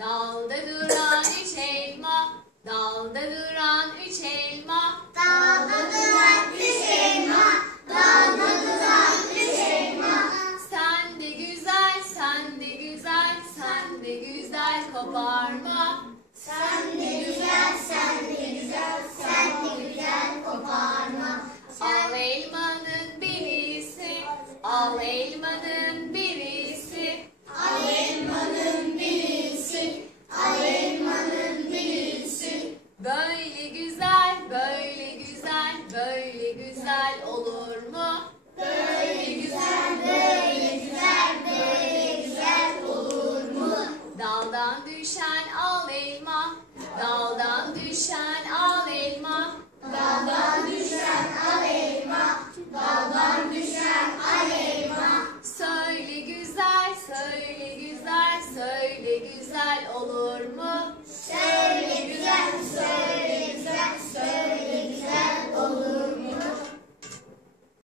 Dalda duran üç elma, dalda duran üç elma. Dalda duran üç elma, dalda duran üç elma. Sen de güzel, sen de güzel, sen de güzel koparma. Sen de güzel, sen de güzel, sen de güzel koparma. Al elmanın birisi, al elmanın böyle güzel olur mu? Böyle güzel, böyle güzel, böyle güzel olur mu? Daldan düşen al elma, daldan düşen al elma, daldan düşen al elma, daldan düşen al elma. Söyle güzel, söyle güzel, söyle güzel olur mu? Söyle